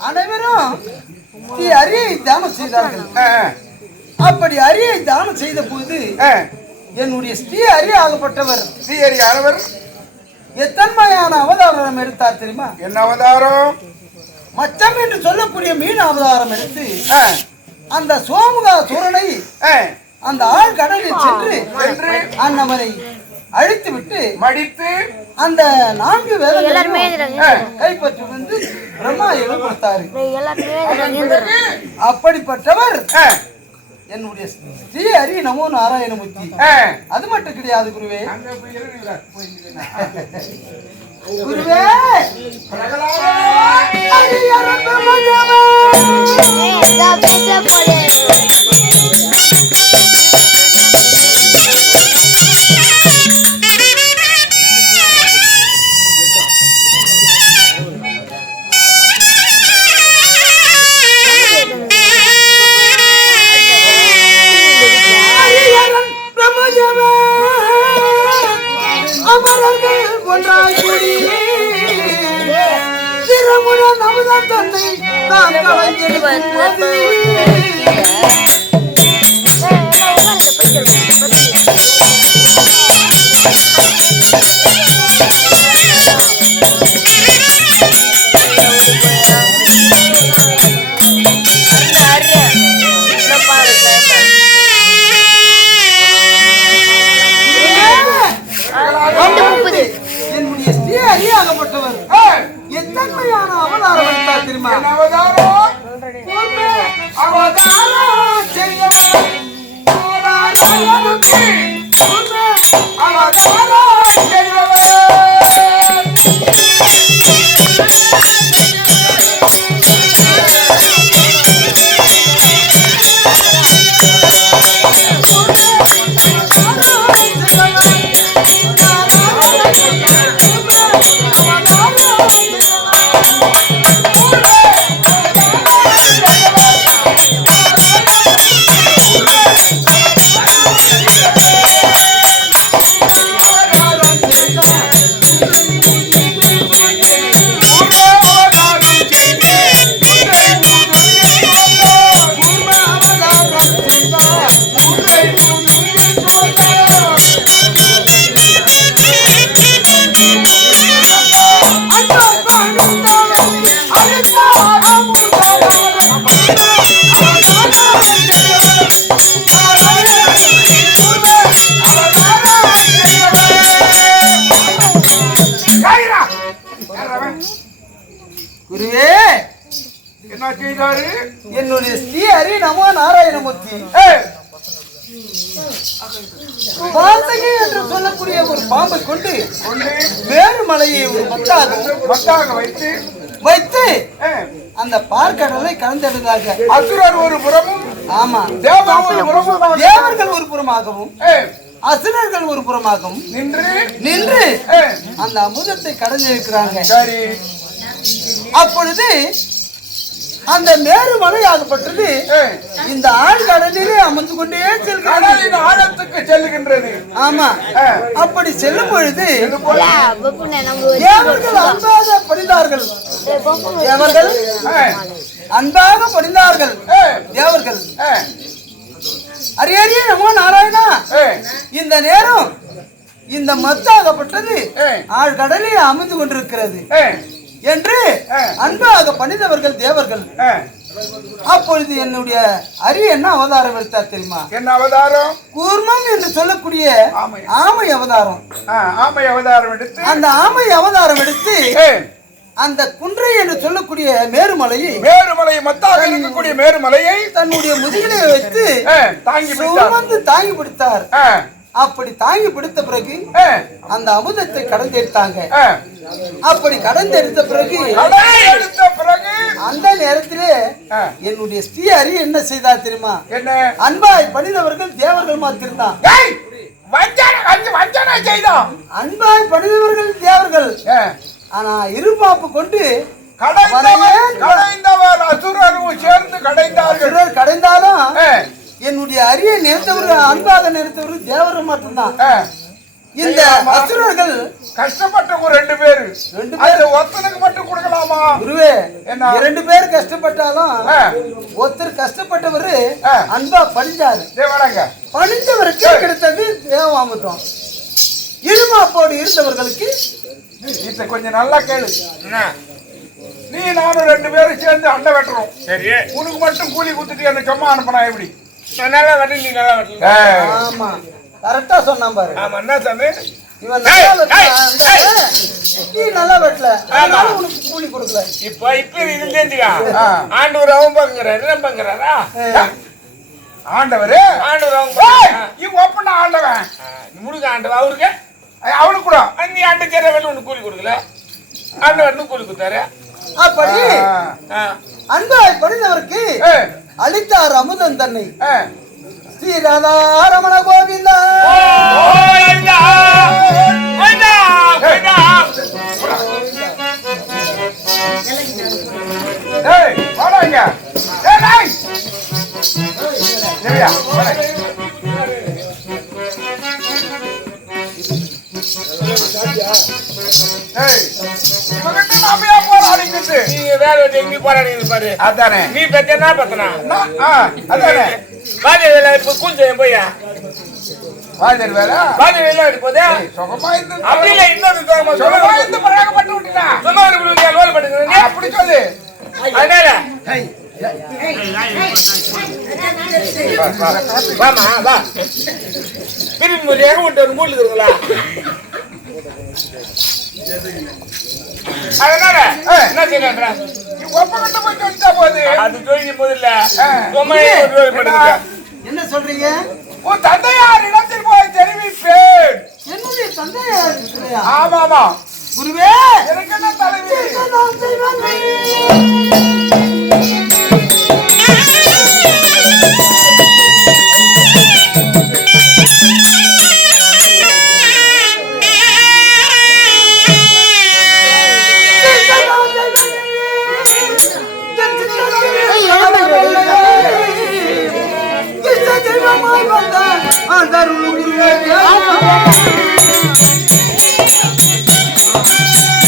அனைவரும் ஸ்ரீ அரியை தானம் செய்தார்கள். ஆ, அப்படி அரியை தானம் செய்த போது ஆ. என்னுடைய ஸ்ரீ அரி ஆகப்பட்டவர். ஸ்ரீஹரி ஆனவர் எத்தன்மையான அவதாரம் எடுத்தார் தெரியுமா? என்ன அவதாரம்? மச்சம் என்று சொல்லக்கூடிய மீன் அவதாரம் எடுத்து ஆ, அந்த சோமுகா சூரனை ஆ. அந்த ஆள் கடலில் சென்று சென்று அன்னவரை அழித்து விட்டு மடித்து அந்த நான்கு இதுல கைப்பற்றி வந்து பிரம்மாயிடம் கொடுத்தாரு? அப்படிப்பட்டவர் என்னுடைய ஸ்ரீ ஹரி நமோ நாராயணமூர்த்தி. அது மட்டும் கிடையாது குருவே. குருவே ஒன்றாய் கூடி திருமுடன் அமுதன் தன்னை தான் கலைஞருக்கு அவதாரம் என்னுடைய ஸ்ரீ ஹரி நமோ நாராயணமூர்த்தி வாசகி என்று சொல்லக்கூடிய ஒரு பாம்பை கொண்டு கொண்டு மேருமலையை ஒரு மத்தாக மத்தாக வைத்து வைத்து அந்த பார்க்கடலை கலந்தெடுத்தாங்க அசுரர் ஒரு புறமும் ஆமா. தேவர்கள் ஒரு புறமாகவும் அசுரர்கள் ஒரு புறமாகவும் நின்று நின்று அந்த அமுதத்தை கடந்திருக்கிறாங்க சரி. அப்பொழுது அந்த மேருமலை ஆகப்பட்டது ஏ, இந்த ஆழ்கடலிலே அமர்ந்து கொண்டே செல்கிறது ஆழத்துக்கு செல்லுகின்றது. ஆமா. அப்படி செல்லும் பொழுது தேவர்கள் அன்பாக படிந்தார்கள். தேவர்கள் ஏ, அன்பாக படிந்தார்கள். ஏ, தேவர்கள். ஏ, அரியரிய நமோ நாராயணா. ஏ, இந்த நேரம் இந்த மத்தாகப்பட்டது ஏ. ஆழ்கடலில் அமர்ந்து கொண்டிருக்கிறது ஏ, என்று. அன்பாக பணிந்தவர்கள் தேவர்கள். அப்பொழுது என்னுடைய அரி என்ன அவதாரம் எடுத்தார் தெரியுமா? என்ன அவதாரம்? கூர்மம் என்று சொல்லக்கூடிய ஆமை. அவதாரம். ஆமை அவதாரம் எடுத்து. அந்த ஆமை அவதாரம் எடுத்து அந்த குன்றை என்று சொல்லக்கூடிய மேருமலையை மேருமலை மத்தாக இருக்கக்கூடிய மேருமலையை தன்னுடைய முதுகிலே வைத்து தாங்கி சுமந்து தாங்கி பிடித்தார். அப்படி தாங்கி பிடித்த பிறகு அந்த அமுதத்தை கடந்தெடுத்தாங்க. அப்படி கடந்தெடுத்த பிறகு கடலை எடுத்த பிறகு அந்த நேரத்திலே. என்னுடைய ஸ்ரீ ஹரி என்ன செய்தார் தெரியுமா? என்ன? அன்பாய் பணிந்தவர்கள் தேவர்கள் மாத்திருந்தான் அன்பாய் பணிந்தவர்கள் தேவர்கள். ஆனா இருபாப்பு கொண்டு கடைந்தவர் அசுரரும் சேர்ந்து கடைந்தார்கள். கடைந்தாலும் என்னுடைய அரிய நிறுத்தவர்கள் அன்பாக நிறுத்தவர்கள் தேவர்கள் மட்டும்தான் இந்த அசுரர்கள் கஷ்டப்பட்டவங்க ரெண்டு பேரு. ரெண்டு அது ஒருத்தனுக்கு மட்டும் கொடுக்கலாமா? குருவே என்ன? இரண்டு பேர் கஷ்டப்பட்டாலும். ஒருத்தர் கஷ்டப்பட்டவரு ஆ. அன்பா பணிஞ்சாரு. பணிஞ்சவருக்கு கிடைத்தது தேவாமிர்தம் இருமாப்போடு இருந்தவர்களுக்கு இத கொஞ்சம் நல்லா கேளு. நீ நானும் ரெண்டு பேரும் சேர்ந்து அண்டை வெட்டுறோம். சரி. உனக்கு மட்டும் கூலி கொடுத்துட்டு என்ன சும்மா அனுப்பினா எப்படி? நல்லா வெட்டி நீ நல்லா வெட்டல ஏய், ஆமா. கரெக்டா சொன்னான் பாரு. ஆமா என்ன சாமி? இவன் நல்லா ஏய், நீ நல்லா வெட்டல. அதனால உனக்கு கூலி கொடுக்கல. இப்ப இப்ப ஆ. ஆண்டவர் அவன் பாக்குறாரு என்ன பாக்குறாரா? ஆண்டவரு. ஆண்டவர் அவன்? இவன் ஒப்பன ஆண்டவன்? ஆ, நீ முழுக்க ஆண்டவர் அவருக்கு? அவனுக்கு கூட. நீ ஆண்டு சேர வேலை உனக்கு கூலி கொடுக்கல. ஆண்டவர் கூலி கொடுத்தாரு. அப்படி ஆ, ஆ. அன்பாய் பணிந்தவருக்கு அளித்தார் அமுதன் தன்னை. ஏய், ஸ்ரீ ராதாரமண கோவிந்தா வேலை வெட்டி எங்க போராடுங்க பாரு. அதானே. நீ பெத்தனா? பத்தனா அதானே. பாதி வேலை இப்ப செய்ய போயா? வாஜர் வேலை பாதி? வேலை வெட்டி போதே சுகமா இருந்து அப்படி இல்ல இன்னொரு சுகமா சுகமா சுகமா இருந்து பராகப்பட்டு விட்டுனா சும்மா ஒரு புள்ளி லோல் பண்ணுங்க அப்படி சொல்லு. அதனால. வாமா வா. திரும்பி ஒரு இடம் விட்டு ஒரு மூட்டை இருக்குங்களா அதனால என்ன போய் சொல்லிட்டா போது. அது வேலை பண்ணுங்க. என்ன சொல்றீங்க? உன் தந்தையார் இடத்தில் போய் தெரிவிப்பேன். என்னுடைய தந்தையார் இருக்கிறையா? ஆமா ஆமா குருவே எனக்கு என்ன தலைவி.